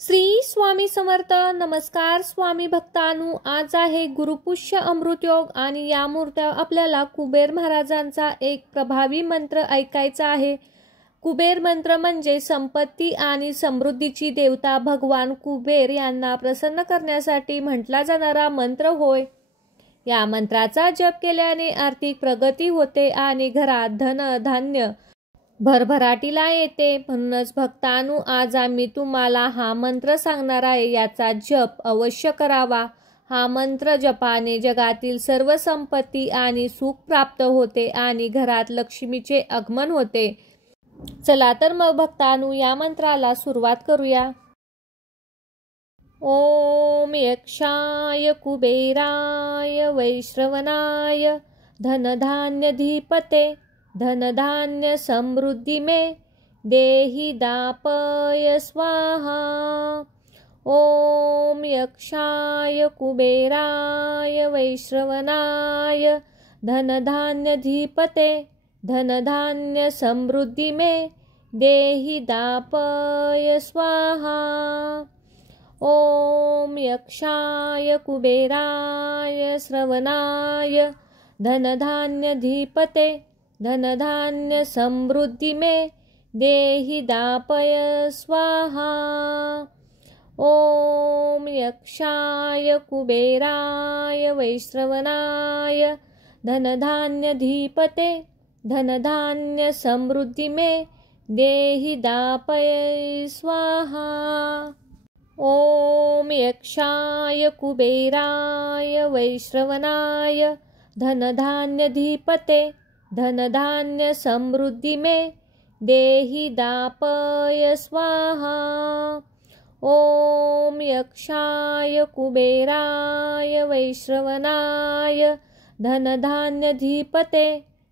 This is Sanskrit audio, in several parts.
श्री स्वामी समर्थ. नमस्कार स्वामी भक्तांनो, आज आहे गुरुपुष्य अमृत योग आणि या मुहूर्तावर आपल्याला कुबेर महाराजांचा एक प्रभावी मंत्र ऐकायचा आहे. कुबेर मंत्र म्हणजे संपत्ती आणि समृद्धीची देवता भगवान कुबेर यांना प्रसन्न करण्यासाठी म्हटला जाणारा मंत्र होय. या मंत्राचा जप केल्याने आर्थिक प्रगती होते आणि घरात धन धान्य भरभराटीला येते. म्हणूनच भक्तांनो, आज आम्ही तुम्हाला हा मंत्र सांगणार आहे. याचा जप अवश्य करावा. हा मंत्र जपाने जगातील सर्व संपत्ती आणि सुख प्राप्त होते आणि घरात लक्ष्मीचे आगमन होते. चला तर मग भक्तांनो, या मंत्राला सुरुवात करूया. ओम यक्षाय कुबेराय वैश्रवणाय धनधान्यधिपते धनधान्य समृद्धि में देहि दापय स्वाहा. ओम यक्षाय कुबेराय वैश्रवणाय धनधान्यधिपते धनधान्य समृद्धि में देहि दापय स्वाहा. ओम यक्षाय कुबेराय श्रवणाय धनधान्यधिपते धनधान्य समृद्धि में देहि दापय स्वाहा. ओम यक्षाय कुबेराय वैश्रवणाय धनधान्यधिपते धनधान्य समृद्धि में देहि दापय स्वाहा. ओम यक्षाय कुबेराय वैश्रवणाय धनधान्यधिपते धनधान्य समृद्धि में देहि दापय स्वाहा. ओम यक्षाय कुबेराय वैश्रवणाय धनधान्यधिपते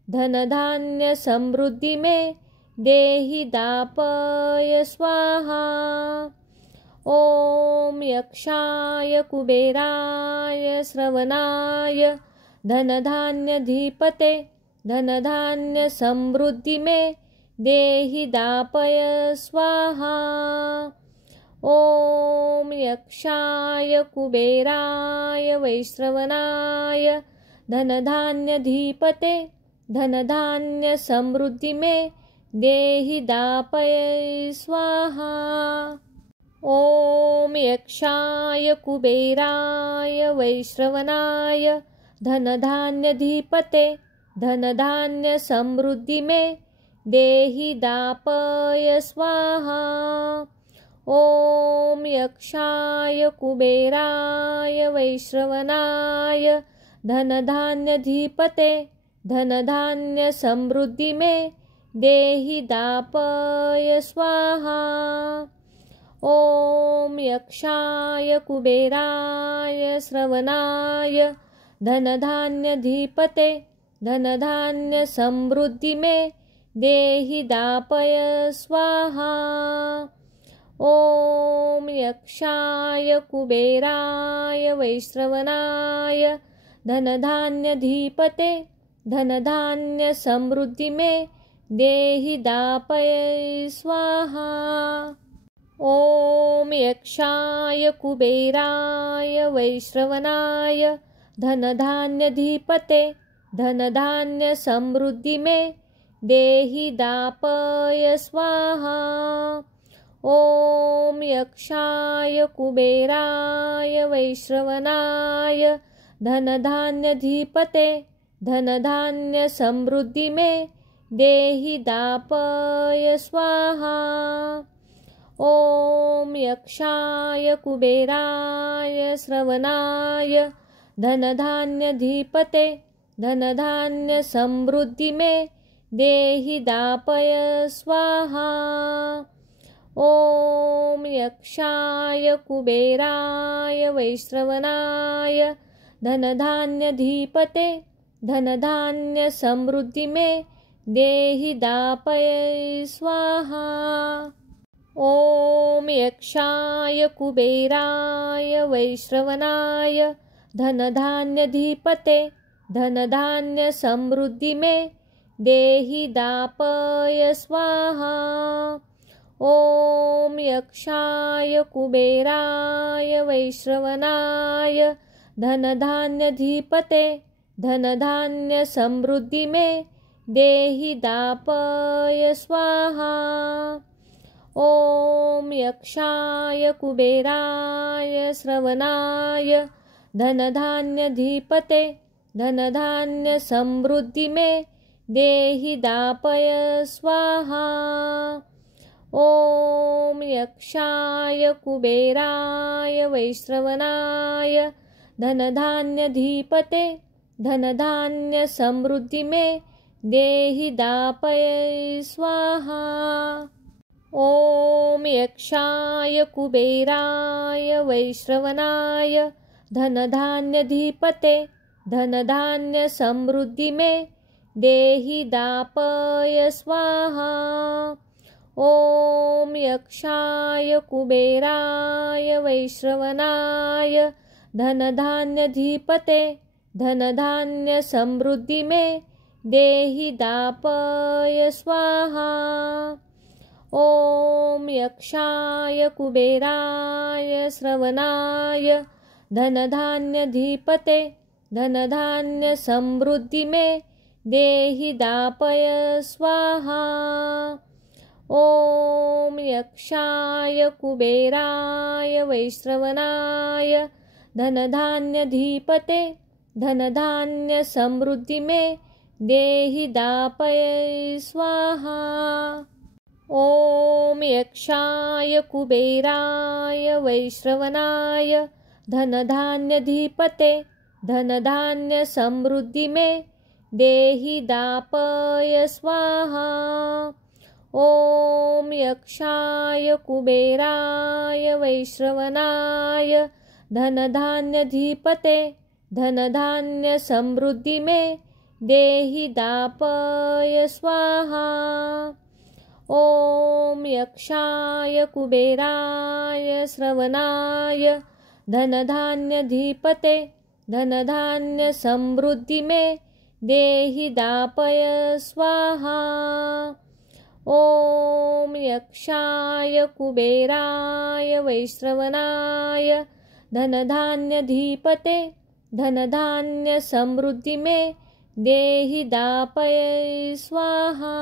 धनधान्य समृद्धि में देहि दापय स्वाहा. ओम यक्षाय कुबेराय श्रवणाय धनधान्यधिपते धनधान्य समृद्धि में देहि दापय स्वाहा. ओम यक्षाय कुबेराय वैश्रवणाय धनधान्यधिपते धनधान्य समृद्धि में देहि दापय स्वाहा. ओम यक्षाय कुबेराय वैश्रवणाय धनधान्यधिपते धनधान्य समृद्धि में देहि दापय स्वाहा. ओम यक्षाय कुबेराय वैश्रवणाय धनधान्यधिपते धनधान्य समृद्धि में देहि दापय स्वाहा. ओम यक्षाय कुबेराय श्रवणाय धनधान्यधिपते धनधान्य समृद्धि में देहि दापय स्वाहा. ओम यक्षाय कुबेराय वैश्रवणाय धनधान्यधिपते धनधान्य समृद्धि में देहि दापय स्वाहा. ओम यक्षाय कुबेराय वैश्रवणाय धनधान्यधिपते धनधान्य समृद्धि में देहि दापय स्वाहा. ओम यक्षाय कुबेराय वैश्रवणाय धनधान्यधिपते धनधान्य समृद्धि में देहि दापय स्वाहा. ओम यक्षाय कुबेराय श्रवणाय धनधान्यधिपते धनधान्य समृद्धि में देहि दापय स्वाहा. ओम यक्षाय कुबेराय वैश्रवणाय धनधान्यधिपते धनधान्य समृद्धि में देहि दापय स्वाहा. ओम यक्षाय कुबेराय वैश्रवणाय धनधान्यधिपते धनधान्य समृद्धि में देहि दापय स्वाहा. ॐ यक्षाय कुबेराय वैश्रवणाय धनधान्यधिपते धनधान्य समृद्धि में देहि दापय स्वाहा। ॐ यक्षाय कुबेराय श्रवणाय धनधान्यधिपते धनधान्य समृद्धि में देहि दापय स्वाहा। ॐ यक्षाय कुबेराय वैश्रवणाय धनधान्यधिपते धनधान्य समृद्धि में देहि दापय स्वाहा। ॐ यक्षाय कुबेराय वैश्रवणाय धनधान्यधिपते धनधान्य समृद्धि में देहि दापय स्वाहा। ॐ यक्षाय कुबेराय वैश्रवणाय धनधान्यधिपते धनधान्य समृद्धि में देहि दापय स्वाहा। ॐ यक्षाय कुबेराय श्रवणाय धनधान्यधिपते धनधान्य समृद्धि में देहि दापय स्वाहा। ॐ यक्षाय कुबेराय वैश्रवणाय धनधान्यधिपते धनधान्य समृद्धि में देहि दापय स्वाहा। ॐ यक्षाय कुबेराय वैश्रवणाय धनधान्यधिपते धनधान्य समृद्धि में देहि दापय स्वाहा। ॐ यक्षाय कुबेराय वैश्रवणाय धनधान्यधिपते धनधान्य समृद्धि में देहि दापय स्वाहा। ॐ यक्षाय कुबेराय श्रवणाय धनधान्यधिपते धनधान्य समृद्धि में देहि दापय स्वाहा। ॐ यक्षाय कुबेराय वैश्रवणाय धनधान्यधिपते धनधान्य समृद्धि में देहि दापय स्वाहा।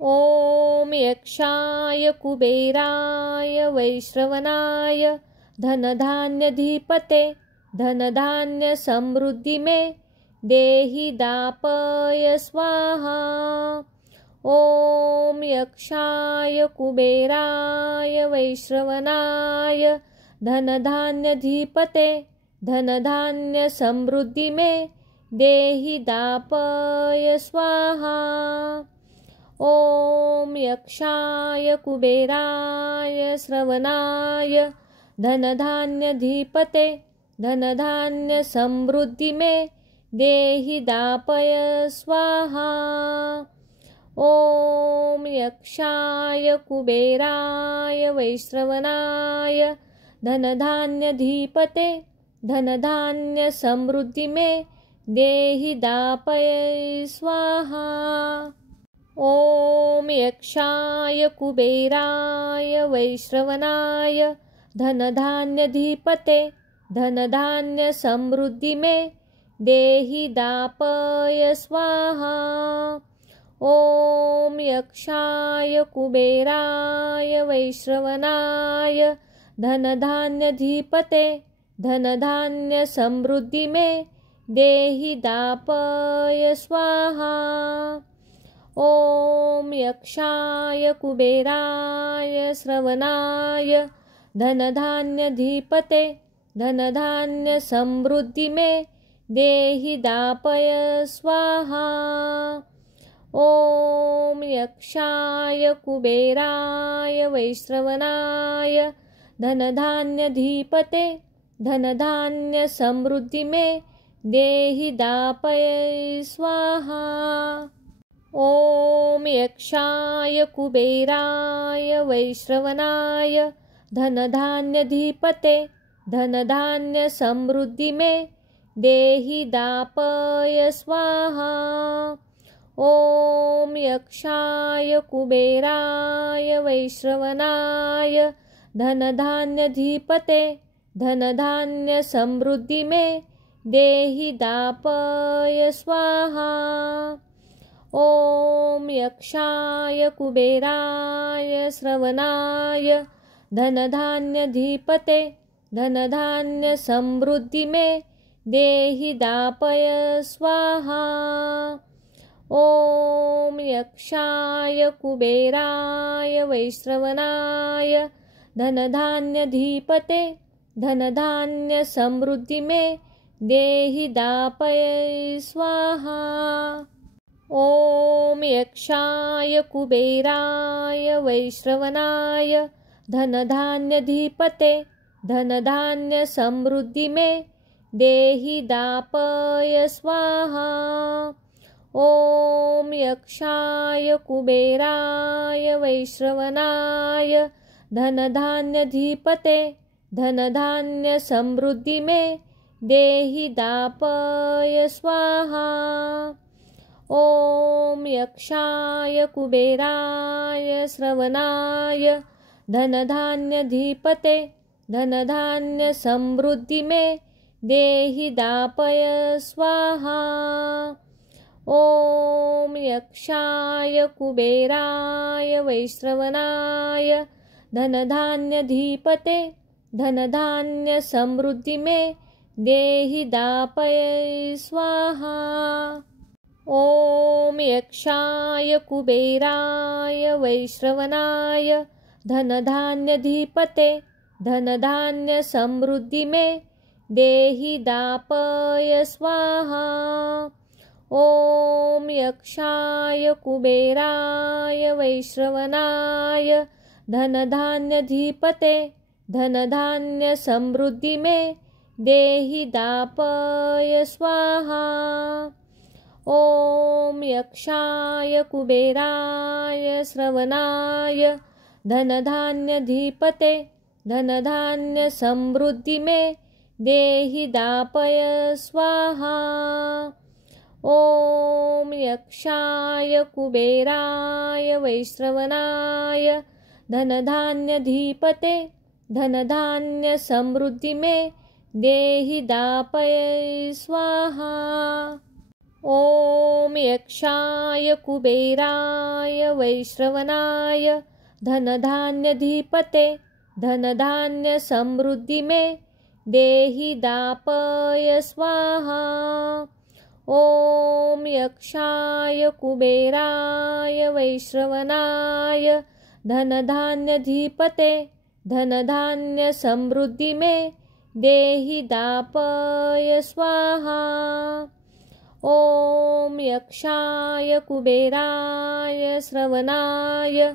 ॐ यक्षाय कुबेराय वैश्रवणाय धनधान्यधिपते धनधान्य समृद्धि में देहि दापय स्वाहा। ॐ यक्षाय कुबेराय वैश्रवणाय धनधान्यधिपते धनधान्य समृद्धि में देहि दापय स्वाहा। ॐ यक्षाय कुबेराय श्रवणाय धनधान्यधिपते धनधान्य समृद्धि में देहि दापय स्वाहा। ॐ यक्षाय कुबेराय वैश्रवणाय धनधान्यधिपते धनधान्य समृद्धि में देहि दापय स्वाहा। ॐ यक्षाय कुबेराय वैश्रवणाय धनधान्यधिपते धनधान्य समृद्धि में देहि दापय स्वाहा। ॐ यक्षाय कुबेराय वैश्रवणाय धनधान्यधिपते धनधान्य समृद्धि में देहि दापय स्वाहा। ॐ यक्षाय कुबेराय श्रवणाय धनधान्यधिपते धनधान्य समृद्धि में देहि दापय स्वाहा। ॐ यक्षाय कुबेराय वैश्रवणाय धनधान्यधिपते धनधान्य समृद्धि में देहि दापय स्वाहा। ॐ यक्षाय कुबेराय वैश्रवणाय धनधान्यधिपते धनधान्य समृद्धि में देहि दापय स्वाहा। ॐ यक्षाय कुबेराय वैश्रवणाय धनधान्यधिपते धनधान्य समृद्धि में देहि दापय स्वाहा। ॐ यक्षाय कुबेराय श्रवणाय धनधान्यधिपते धनधान्य समृद्धि में देहि दापय स्वाहा। ॐ यक्षाय कुबेराय वैश्रवणाय धनधान्यधिपते धनधान्य समृद्धि में देहि दापय स्वाहा। ॐ यक्षाय कुबेराय वैश्रवणाय धनधान्यधिपते धनधान्य समृद्धि में देहि दापय स्वाहा। ॐ यक्षाय कुबेराय वैश्रवणाय धनधान्यधिपते धनधान्य समृद्धि में देहि दापय स्वाहा। ॐ यक्षाय कुबेराय श्रवणाय धनधान्यधिपते धनधान्य समृद्धि में देहि दापय स्वाहा। ॐ यक्षाय कुबेराय वैश्रवणाय धनधान्यधिपते धनधान्य समृद्धि में देहि दापय स्वाहा। ॐ यक्षाय कुबेराय वैश्रवणाय धनधान्यधिपते धनधान्य समृद्धि में देहि दापय स्वाहा। ॐ यक्षाय कुबेराय वैश्रवणाय धनधान्यधिपते धनधान्य समृद्धि में देहि दापय स्वाहा। ॐ यक्षाय कुबेराय श्रवणाय धनधान्यधिपते धनधान्य समृद्धि में देहि दापय स्वाहा। ॐ यक्षाय कुबेराय वैश्रवणाय धनधान्यधिपते धनधान्य समृद्धि में देहि दापय स्वाहा। ॐ यक्षाय कुबेराय वैश्रवणाय धनधान्यधिपते धनधान्य समृद्धि में देहि दापय स्वाहा। ॐ यक्षाय कुबेराय वैश्रवणाय धनधान्यधिपते धनधान्य समृद्धि में देहि दापय स्वाहा। ॐ यक्षाय कुबेराय श्रवणाय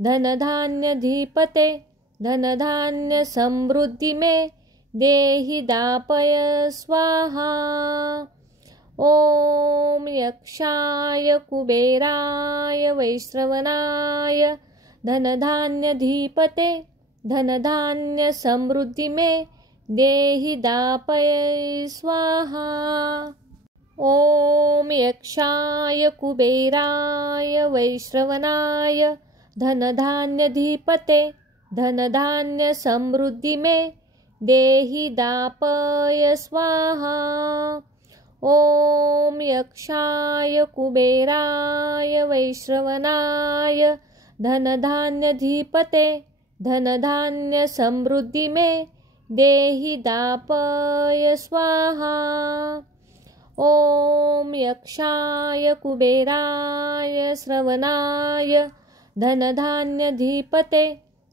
धनधान्यधिपते धनधान्य समृद्धि में देहि दापय स्वाहा। ॐ यक्षाय कुबेराय वैश्रवणाय धनधान्यधिपते धनधान्य समृद्धि में देहि दापय स्वाहा। ॐ यक्षाय कुबेराय वैश्रवणाय धनधान्यधिपते धनधान्य समृद्धि में देहि दापय स्वाहा। ॐ यक्षाय कुबेराय वैश्रवणाय धनधान्यधिपते धनधान्य समृद्धि में देहि दापय स्वाहा। ॐ यक्षाय कुबेराय श्रवणाय धनधान्यधिपते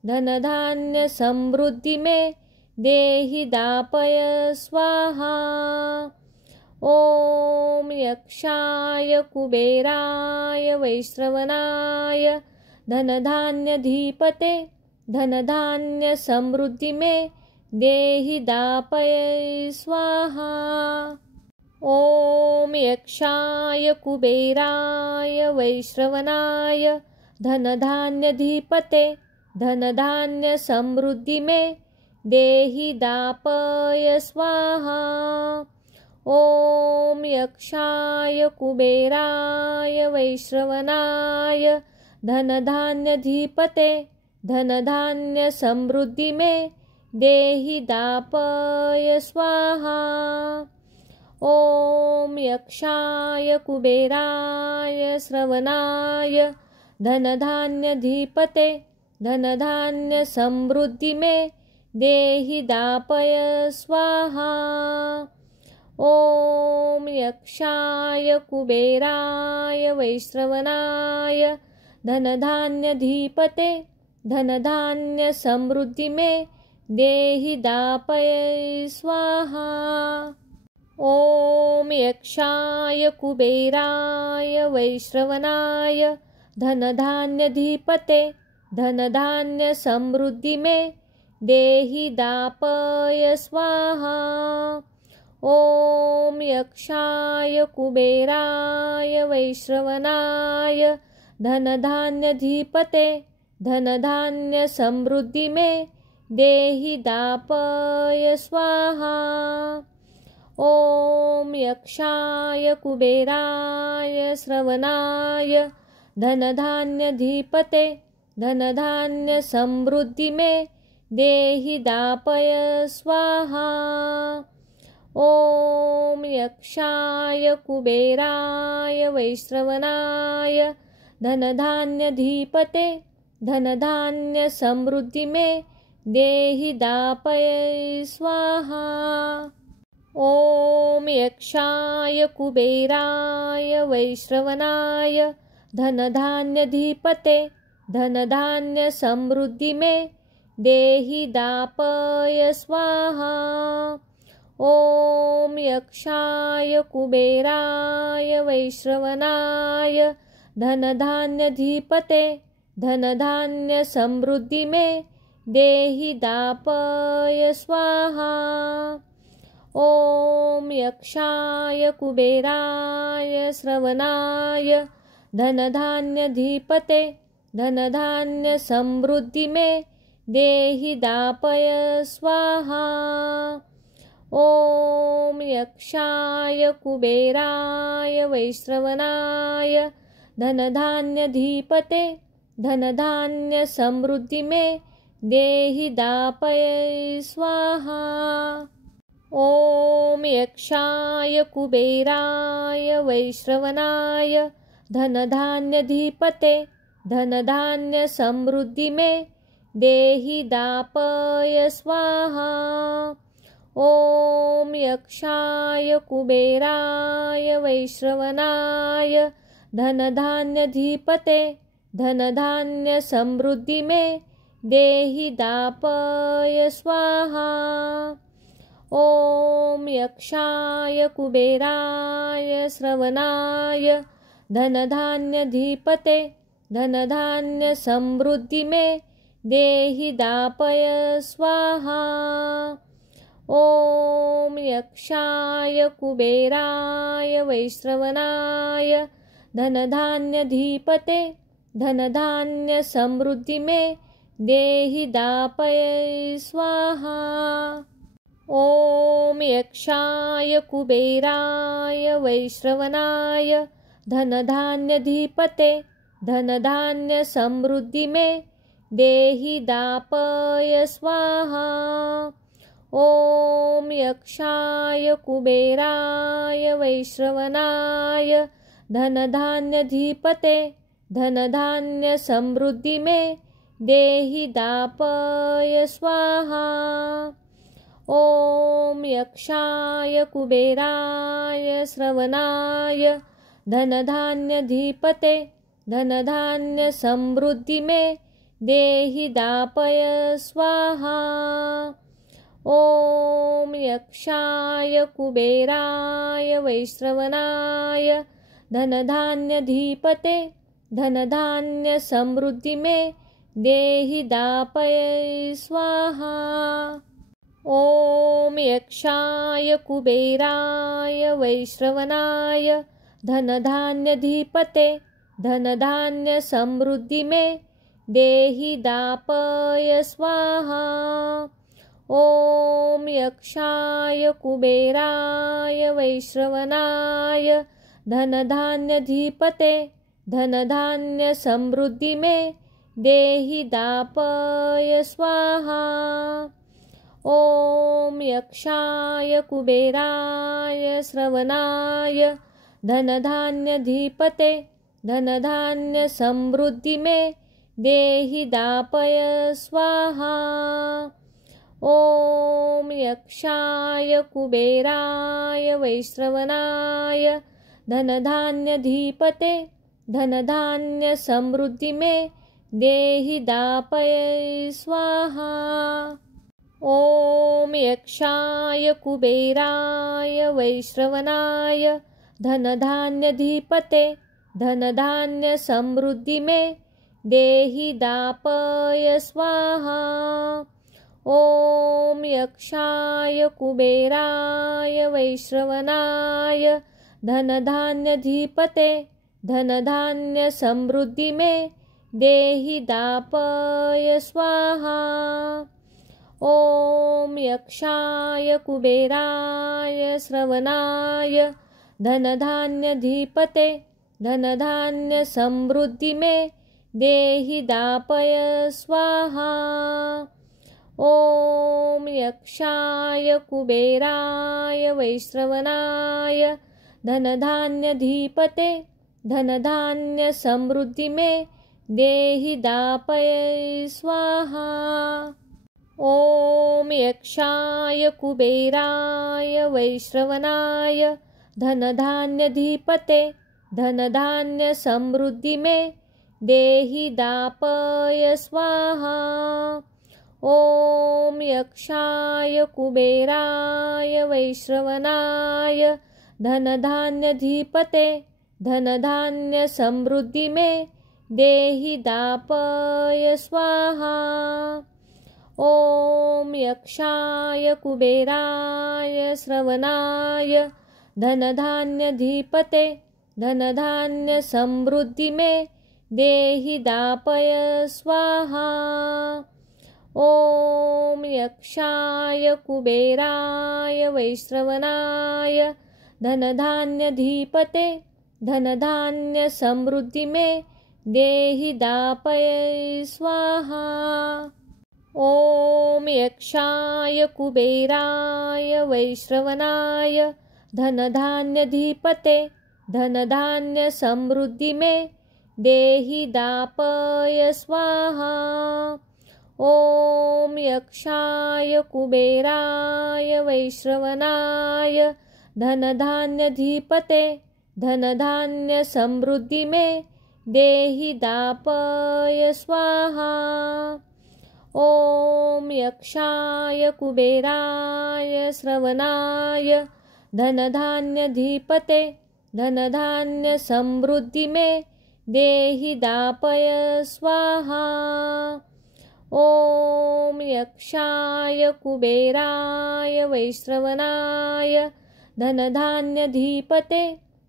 धनधान्य समृद्धि में देहि दापय स्वाहा। ॐ यक्षाय कुबेराय वैश्रवणाय धनधान्यधिपते धनधान्य समृद्धि में देहि दापय स्वाहा। ॐ यक्षाय कुबेराय वैश्रवणाय धनधान्यधिपते धनधान्य समृद्धि में देहि दापय स्वाहा। ॐ यक्षाय कुबेराय वैश्रवणाय धनधान्यधिपते धनधान्य समृद्धि में देहि दापय स्वाहा। ॐ यक्षाय कुबेराय श्रवणाय धनधान्यधिपते धनधान्य समृद्धि में देहि दापय स्वाहा। ॐ यक्षाय कुबेराय वैश्रवणाय धनधान्यधिपते धनधान्य समृद्धि में देहि दापय स्वाहा। ॐ यक्षाय कुबेराय वैश्रवणाय धनधान्यधिपते धनधान्य समृद्धि में देहि दापय स्वाहा। ॐ यक्षाय कुबेराय वैश्रवणाय धनधान्यधिपते धनधान्य समृद्धि में देहि दापय स्वाहा। ॐ यक्षाय कुबेराय श्रवणाय धनधान्यधिपते धनधान्य समृद्धि में देहि दापय स्वाहा। ॐ यक्षाय कुबेराय वैश्रवणाय धनधान्यधिपते धनधान्य समृद्धि में देहि दापय स्वाहा। ॐ यक्षाय कुबेराय वैश्रवणाय धनधान्यधिपते धनधान्य समृद्धि में देहि दापय स्वाहा। ॐ यक्षाय कुबेराय वैश्रवणाय धनधान्यधिपते धनधान्य समृद्धि में देहि दापय स्वाहा। ॐ यक्षाय कुबेराय श्रवणाय धनधान्यधिपते धनधान्य समृद्धि में देहि दापय स्वाहा। ॐ यक्षाय कुबेराय वैश्रवणाय धनधान्यधिपते धनधान्य समृद्धि में देहि दापय स्वाहा। ॐ यक्षाय कुबेराय वैश्रवणाय धनधान्यधिपते धनधान्य समृद्धि में देहि दापय स्वाहा। ॐ यक्षाय कुबेराय वैश्रवणाय धनधान्यधिपते धनधान्य समृद्धि में देहि दापय स्वाहा। ॐ यक्षाय कुबेराय श्रवणाय धनधान्यधिपते धनधान्य समृद्धि में देहि दापय स्वाहा। ॐ यक्षाय कुबेराय वैश्रवणाय धनधान्यधिपते धनधान्य समृद्धि में देहि दापय स्वाहा। ॐ यक्षाय कुबेराय वैश्रवणाय धनधान्यधिपते धनधान्य समृद्धि में देहि दापय स्वाहा। ॐ यक्षाय कुबेराय वैश्रवणाय धनधान्यधिपते धनधान्य समृद्धि में देहि दापय स्वाहा। ॐ यक्षाय कुबेराय श्रवणाय धनधान्यधिपते धनधान्य समृद्धि में देहि दापय स्वाहा। ॐ यक्षाय कुबेराय वैश्रवणाय धनधान्यधिपते धनधान्य समृद्धि में देहि दापय स्वाहा। ॐ यक्षाय कुबेराय वैश्रवणाय धनधान्यधिपते धनधान्य समृद्धि में देहि दापय स्वाहा। ॐ यक्षाय कुबेराय वैश्रवणाय धनधान्यधिपते धनधान्य समृद्धि में देहि दापय स्वाहा। ओम यक्षाय कुबेराय श्रवणाय धनधान्यधिपते धनधान्य समृद्धि में देहि दापय स्वाहा। ओम यक्षाय कुबेराय वैश्रवणाय धनधान्यधिपते धनधान्य समृद्धि में देहि दापय स्वाहा। ओम यक्षाय कुबेराय वैश्रवणाय धनधान्यधिपते धनधान्य समृद्धि में देहि दापय स्वाहा। ओम यक्षाय कुबेराय वैश्रवणाय धनधान्यधिपते धनधान्य समृद्धि में देहि दापय स्वाहा। ओम यक्षाय कुबेराय श्रवणाय धनधान्यधिपते धनधान्य समृद्धि में देहि दापय स्वाहा। ओम यक्षाय कुबेराय वैश्रवणाय धनधान्यधिपते धनधान्य समृद्धि में देहि दापय स्वाहा। ओम यक्षाय कुबेराय वैश्रवणाय धनधान्यधिपते धनधान्य समृद्धि में देहि दापय स्वाहा। ओम यक्षाय कुबेराय वैश्रवणाय धनधान्यधिपते धनधान्य समृद्धि में देहि दापय स्वाहा। ओम यक्षाय कुबेराय श्रवणाय धनधान्यधिपते धनधान्य समृद्धि में देहि दापय स्वाहा। ओम यक्षाय कुबेराय वैश्रवणाय धनधान्यधिपते धनधान्य समृद्धि में देहि दापय स्वाहा। ओम यक्षाय कुबेराय वैश्रवणाय धनधान्यधिपते धनधान्य समृद्धि में देहि दापय स्वाहा। ओम यक्षाय कुबेराय वैश्रवणाय धनधान्यधिपते धनधान्य समृद्धि में देहि दापय स्वाहा। ओम यक्षाय कुबेराय श्रवणाय धनधान्यधिपते धनधान्य समृद्धि में देहि दापय स्वाहा। ओम यक्षाय कुबेराय वैश्रवणाय धनधान्यधिपते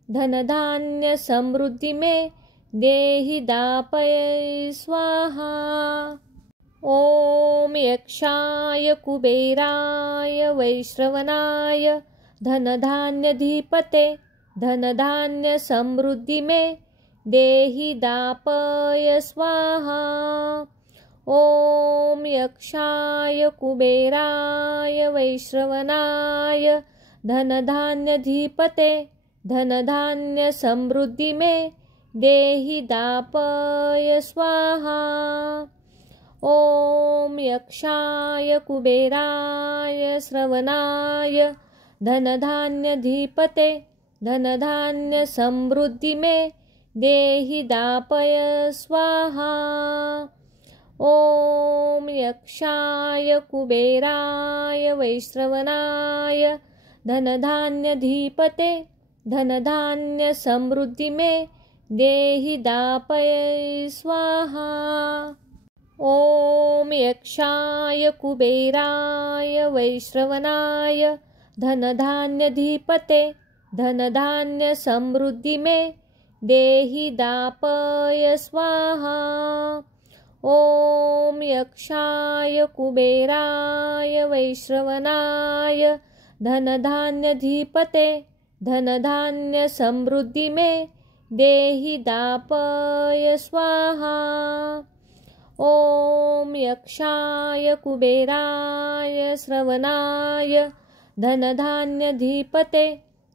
धनधान्य समृद्धि में देहि दापय स्वाहा। ओम यक्षाय कुबेराय वैश्रवणाय धनधान्यधिपते धनधान्य समृद्धि में देहि दापय स्वाहा। ओम यक्षाय कुबेराय वैश्रवणाय धनधान्यधिपते धनधान्य समृद्धि में देहि दापय स्वाहा। ओम यक्षाय कुबेराय श्रवणाय धनधान्यधिपते धनधान्य समृद्धि में देहि दापय स्वाहा। ओम यक्षाय कुबेराय वैश्रवणाय धनधान्यधिपते धनधान्य समृद्धि में देहि दापय स्वाहा। ओम यक्षाय कुबेराय वैश्रवणाय धनधान्यधिपते धनधान्य समृद्धि में देहि दापय स्वाहा। ॐ यक्षाय कुबेराय वैश्रवणाय धनधान्यधिपते धनधान्य समृद्धि में देहि दापय स्वाहा। ॐ यक्षाय कुबेराय श्रवणाय धनधान्यधिपते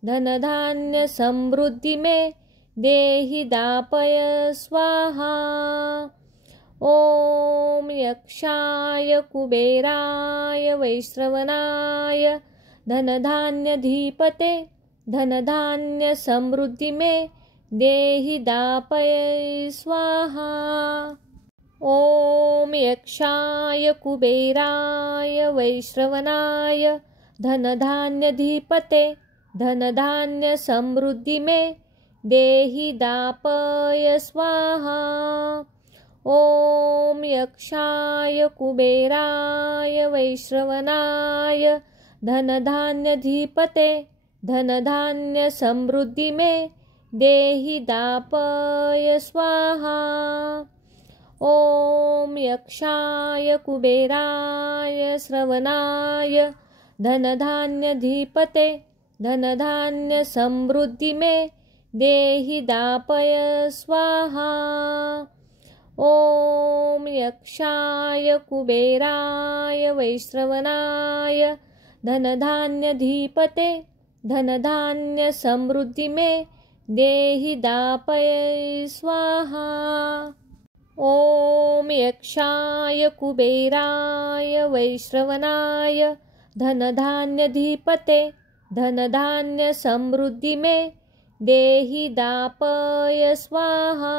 धनधान्य समृद्धि में देहि दापय स्वाहा। ॐ यक्षाय कुबेराय वैश्रवणाय धनधान्यधिपते धनधान्य समृद्धि में देहि दापय स्वाहा। ॐ यक्षाय कुबेराय वैश्रवणाय धनधान्यधिपते धनधान्य समृद्धि में देहि दापय स्वाहा। ॐ यक्षाय कुबेराय वैश्रवणाय धनधान्यधिपते धनधान्य समृद्धि में देहि दापय स्वाहा। ॐ यक्षाय कुबेराय श्रवणाय धनधान्यधिपते धनधान्य समृद्धि में देहि दापय स्वाहा। ॐ यक्षाय कुबेराय वैश्रवणाय धनधान्यधिपते धनधान्य समृद्धि में देहि दापय स्वाहा। ॐ यक्षाय कुबेराय वैश्रवणाय धनधान्यधिपते धनधान्य समृद्धि में देहि दापय स्वाहा।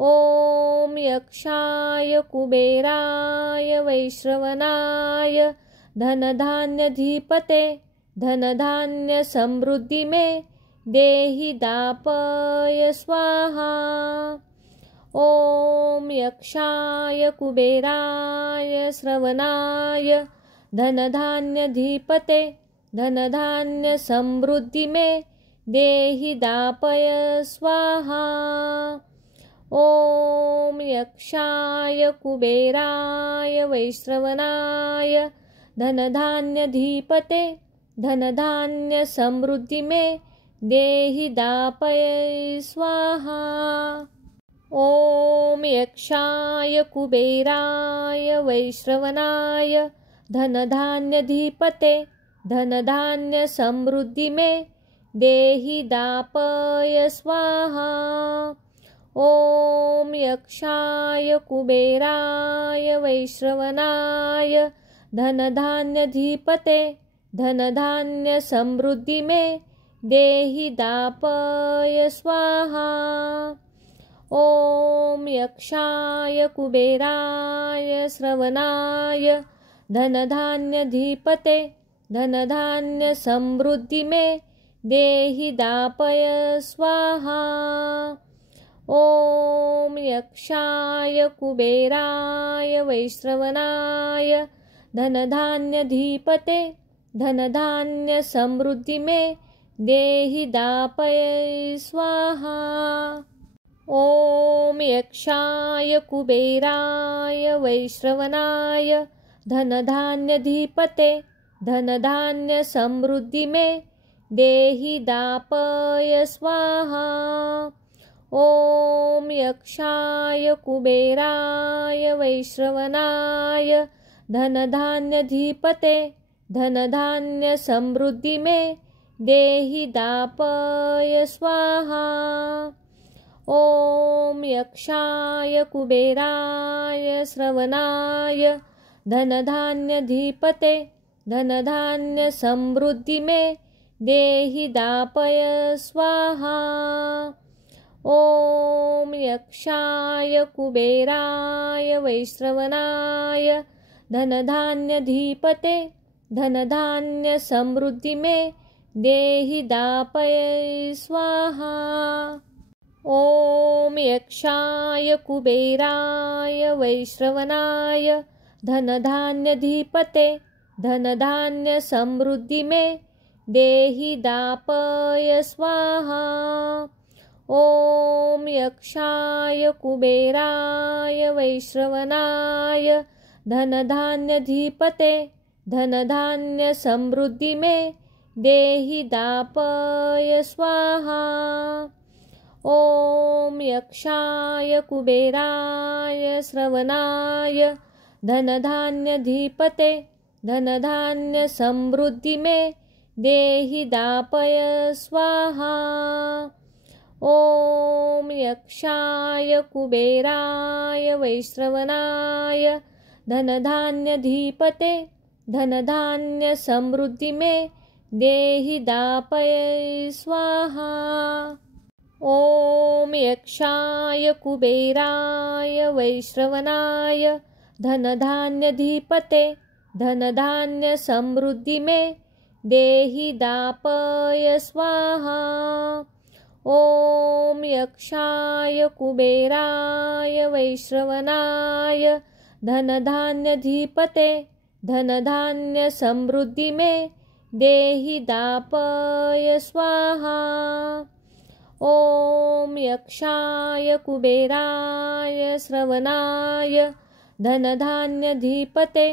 ॐ यक्षाय कुबेराय वैश्रवणाय धनधान्यधिपते धनधान्य समृद्धि में देहि दापय स्वाहा। ॐ यक्षाय कुबेराय श्रवणाय धनधान्यधिपते धनधान्य समृद्धि में देहि दापय स्वाहा। ॐ यक्षाय कुबेराय वैश्रवणाय धनधान्यधिपते धनधान्य समृद्धि में देहि दापय स्वाहा। ॐ यक्षाय कुबेराय वैश्रवणाय धनधान्यधिपते धनधान्य समृद्धि में देहि दापय स्वाहा। ॐ यक्षाय कुबेराय वैश्रवणाय धनधान्यधिपते धनधान्य समृद्धि में देहि दापय स्वाहा। ॐ यक्षाय कुबेराय श्रवणाय धनधान्यधिपते धनधान्य समृद्धि में देहि दापय स्वाहा। ॐ यक्षाय कुबेराय वैश्रवणाय धनधान्यधिपते धनधान्य समृद्धि में देहि दापय स्वाहा। ॐ यक्षाय कुबेराय वैश्रवणाय धनधान्यधिपते धनधान्य समृद्धि में देहि दापय स्वाहा। ॐ यक्षाय कुबेराय वैश्रवणाय धनधान्यधिपते धनधान्य समृद्धि में देहि दापय स्वाहा। ॐ यक्षाय कुबेराय श्रवणाय धनधान्यधिपते धनधान्य समृद्धि में देहि दापय स्वाहा। ॐ यक्षाय कुबेराय वैश्रवणाय धनधान्यधिपते धनधान्य समृद्धि में देहि दापय स्वाहा। ॐ यक्षाय कुबेराय वैश्रवणाय धनधान्यधिपते धनधान्य समृद्धि में देहि दापय स्वाहा। ॐ यक्षाय कुबेराय वैश्रवणाय धनधान्यधिपते धनधान्य समृद्धि में देहि दापय स्वाहा। ॐ यक्षाय कुबेराय श्रवणाय धनधान्यधिपते धनधान्य समृद्धि में देहि दापय स्वाहा। ॐ यक्षाय कुबेराय वैश्रवणाय धनधान्यधिपते धनधान्य समृद्धि में देहि दापय स्वाहा। ॐ यक्षाय कुबेराय वैश्रवणाय धनधान्यधिपते धनधान्य समृद्धि में देहि दापय स्वाहा। ॐ यक्षाय कुबेराय वैश्रवणाय धनधान्यधिपते धनधान्य समृद्धि में देहि दापय स्वाहा। ॐ यक्षाय कुबेराय श्रवणाय धनधान्यधिपते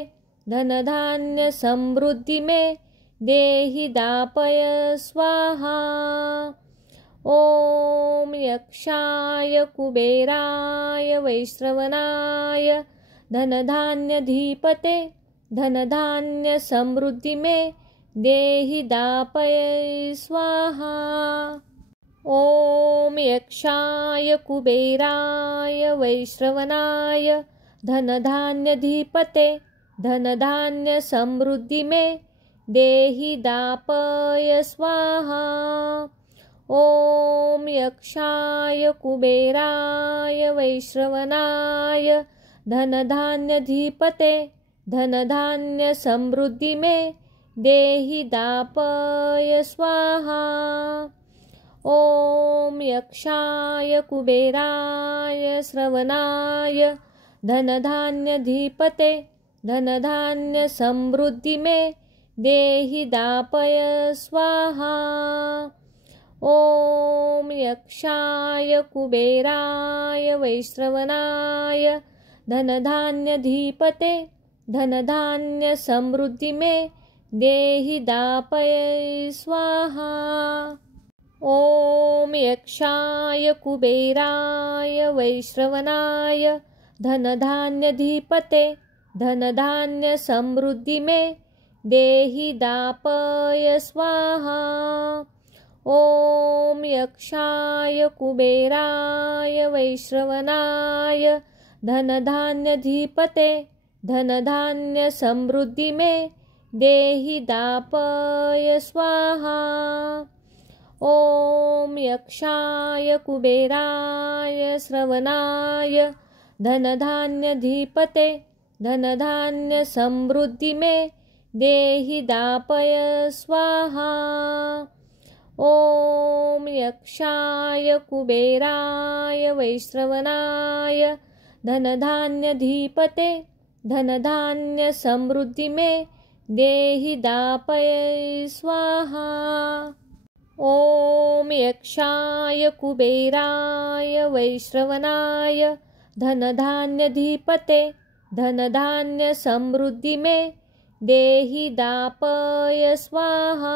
धनधान्य समृद्धि में देहि दापय स्वाहा। ॐ यक्षाय कुबेराय वैश्रवणाय धनधान्यधिपते धनधान्य समृद्धि में देहि दापय स्वाहा। ॐ यक्षाय कुबेराय वैश्रवणाय धनधान्यधिपते धनधान्य समृद्धि में देहि दापय स्वाहा। ॐ यक्षाय कुबेराय वैश्रवणाय धनधान्यधिपते धनधान्य समृद्धि में देहि दापय स्वाहा। ॐ यक्षाय कुबेराय श्रवणाय धनधान्यधिपते धनधान्य समृद्धि में देहि दापय स्वाहा। ॐ यक्षाय कुबेराय वैश्रवणाय धनधान्यधिपते धनधान्य समृद्धि में देहि दापय स्वाहा। ॐ यक्षाय कुबेराय वैश्रवणाय धनधान्यधिपते धनधान्य समृद्धि में देहि दापय स्वाहा। ॐ यक्षाय कुबेराय वैश्रवणाय धनधान्यधिपते धनधान्य समृद्धि में देहि दापय स्वाहा। ॐ यक्षाय कुबेराय श्रवणाय धनधान्यधिपते धनधान्य समृद्धि में देहि दापय स्वाहा। ॐ यक्षाय कुबेराय वैश्रवणाय धनधान्यधिपते धनधान्य समृद्धि में देहि दापय स्वाहा। ॐ यक्षाय कुबेराय वैश्रवणाय धनधान्यधिपते धनधान्य समृद्धि में देहि दापय स्वाहा।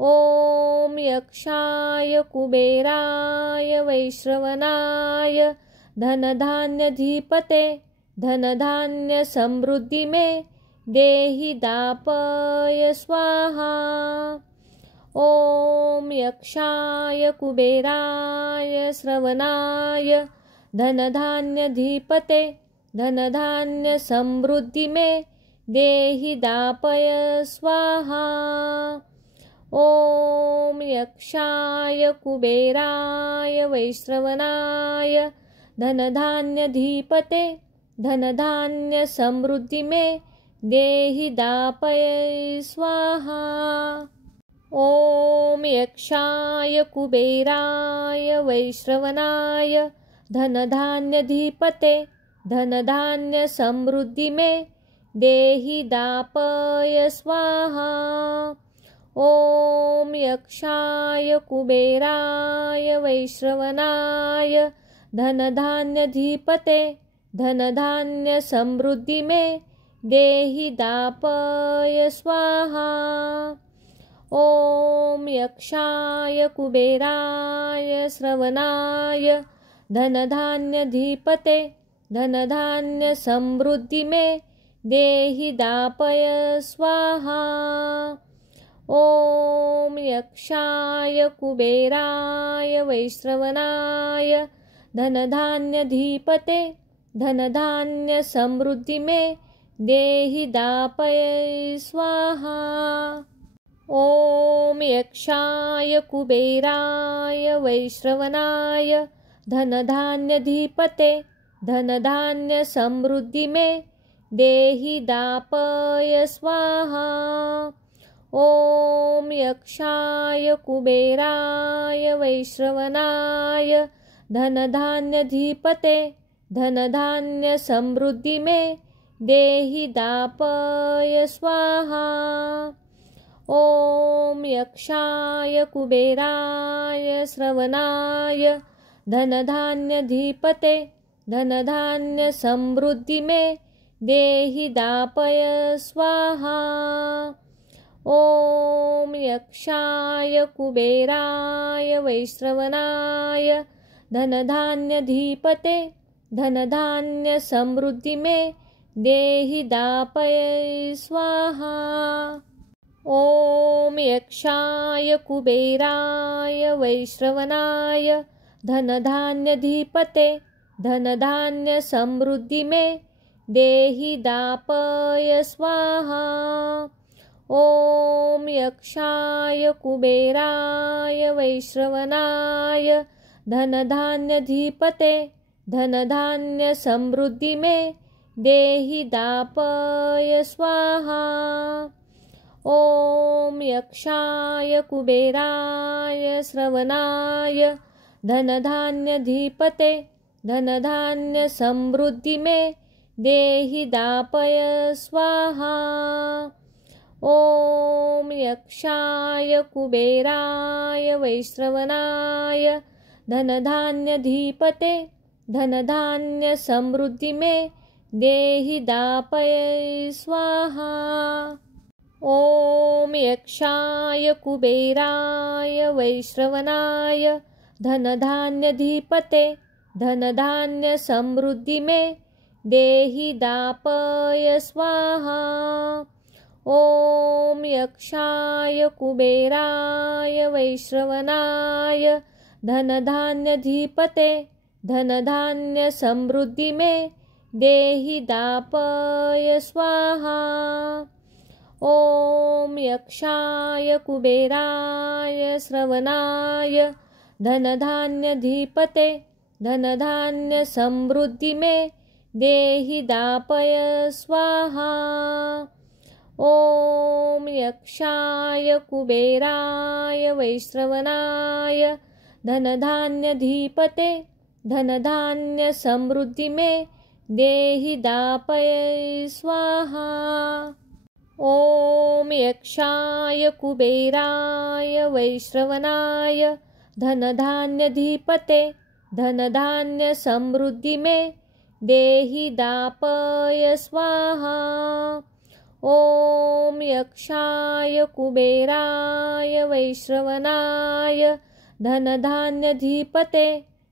ॐ यक्षाय कुबेराय वैश्रवणाय धनधान्यधिपते धनधान्य समृद्धि में देहि दापय स्वाहा। ॐ यक्षाय कुबेराय श्रवणाय धनधान्यधिपते धनधान्य समृद्धि में देहि दापय स्वाहा। ॐ यक्षाय कुबेराय वैश्रवणाय धनधान्यधिपते धनधान्य समृद्धि में देहि दापय स्वाहा। ॐ यक्षाय कुबेराय वैश्रवणाय धनधान्यधिपते धनधान्य समृद्धि में देहि दापय स्वाहा। ॐ यक्षाय कुबेराय वैश्रवणाय धनधान्यधिपते धनधान्य समृद्धि में देहि दापय स्वाहा। ॐ यक्षाय कुबेराय श्रवणाय धनधान्यधिपते धनधान्य समृद्धि में देहि दापय स्वाहा। ॐ यक्षाय कुबेराय वैश्रवणाय धनधान्यधिपते धनधान्य समृद्धि में देहि दापय स्वाहा। ॐ यक्षाय कुबेराय वैश्रवणाय धनधान्यधिपते धनधान्य समृद्धि में देहि दापय स्वाहा। ॐ यक्षाय कुबेराय वैश्रवणाय धनधान्यधिपते धनधान्य समृद्धि में देहि दापय स्वाहा। ॐ यक्षाय कुबेराय श्रवणाय धनधान्यधिपते धनधान्य समृद्धि में देहि दापय स्वाहा। ॐ यक्षाय कुबेराय वैश्रवणाय धनधान्यधिपते धनधान्य समृद्धि में देहि दापय स्वाहा। ॐ यक्षाय कुबेराय वैश्रवणाय धनधान्यधिपते धनधान्य समृद्धि में देहि दापय स्वाहा। ॐ यक्षाय कुबेराय वैश्रवणाय धनधान्यधिपते धनधान्य समृद्धि में देहि दापय स्वाहा। ॐ यक्षाय कुबेराय श्रवणाय धनधान्यधिपते धनधान्य समृद्धि में देहि दापय स्वाहा। ॐ यक्षाय कुबेराय वैश्रवणाय धनधान्यधिपते धनधान्य समृद्धि में देहि दापय स्वाहा। ॐ यक्षाय कुबेराय वैश्रवणाय धनधान्यधिपते धनधान्य समृद्धि में देहि दापय स्वाहा। ॐ यक्षाय कुबेराय वैश्रवणाय धनधान्यधिपते धनधान्य समृद्धि में देहि दापय स्वाहा। ॐ यक्षाय कुबेराय श्रवणाय धनधान्यधिपते धनधान्य समृद्धि में देहि दापय स्वाहा। ॐ यक्षाय कुबेराय वैश्रवणाय धनधान्यधिपते धनधान्य समृद्धि में देहि दापय स्वाहा। ॐ यक्षाय कुबेराय वैश्रवणाय धनधान्यधिपते धनधान्य समृद्धि में देहि दापय स्वाहा। ॐ यक्षाय कुबेराय वैश्रवणाय धनधान्यधिपते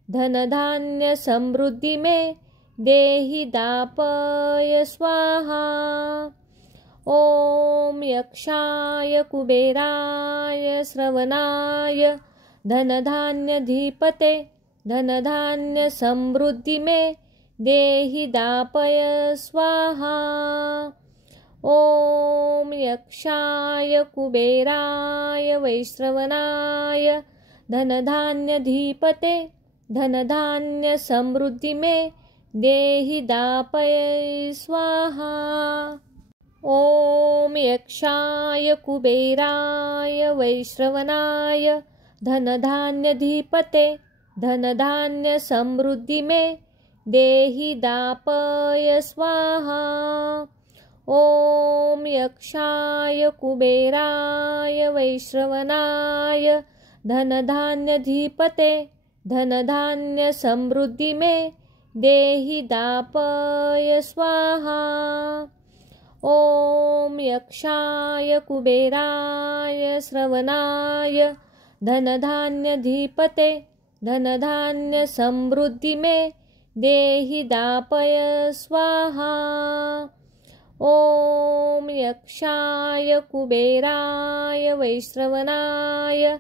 धनधान्य समृद्धि में देहि दापय स्वाहा। ॐ यक्षाय कुबेराय श्रवणाय धनधान्यधिपते धनधान्य समृद्धि में देहि दापय स्वाहा। ॐ यक्षाय कुबेराय वैश्रवणाय धनधान्यधिपते धनधान्य समृद्धि में देहि दापय स्वाहा। ॐ यक्षाय कुबेराय वैश्रवणाय धनधान्यधिपते धनधान्य समृद्धि में देहि दापय स्वाहा। ॐ यक्षाय कुबेराय वैश्रवणाय धनधान्यधिपते धनधान्य समृद्धि में देहि दापय स्वाहा। ॐ यक्षाय कुबेराय श्रवणाय धनधान्यधिपते धनधान्य समृद्धि में देहि दापय स्वाहा। ॐ यक्षाय कुबेराय वैश्रवणाय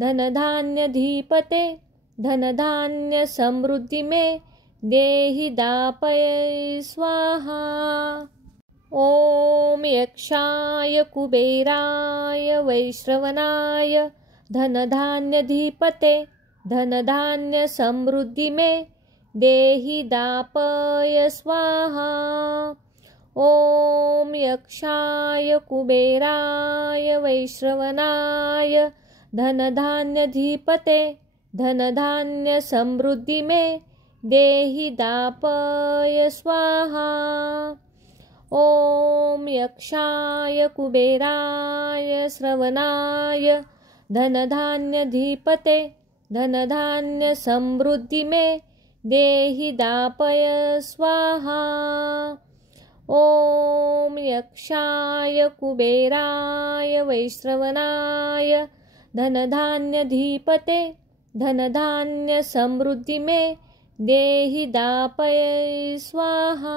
धनधान्यधिपते धनधान्य समृद्धि में देहि दापय स्वाहा। ॐ यक्षाय कुबेराय वैश्रवणाय धनधान्यधिपते धनधान्य समृद्धि में देहि दापय स्वाहा। ॐ यक्षाय कुबेराय वैश्रवणाय धनधान्यधिपते धनधान्य समृद्धि में देहि दापय स्वाहा। ॐ यक्षाय कुबेराय श्रवणाय धनधान्यधिपते धनधान्य समृद्धि में देहि दापय स्वाहा। ॐ यक्षाय कुबेराय वैश्रवणाय धनधान्यधिपते धनधान्य समृद्धि में देहि दापय स्वाहा।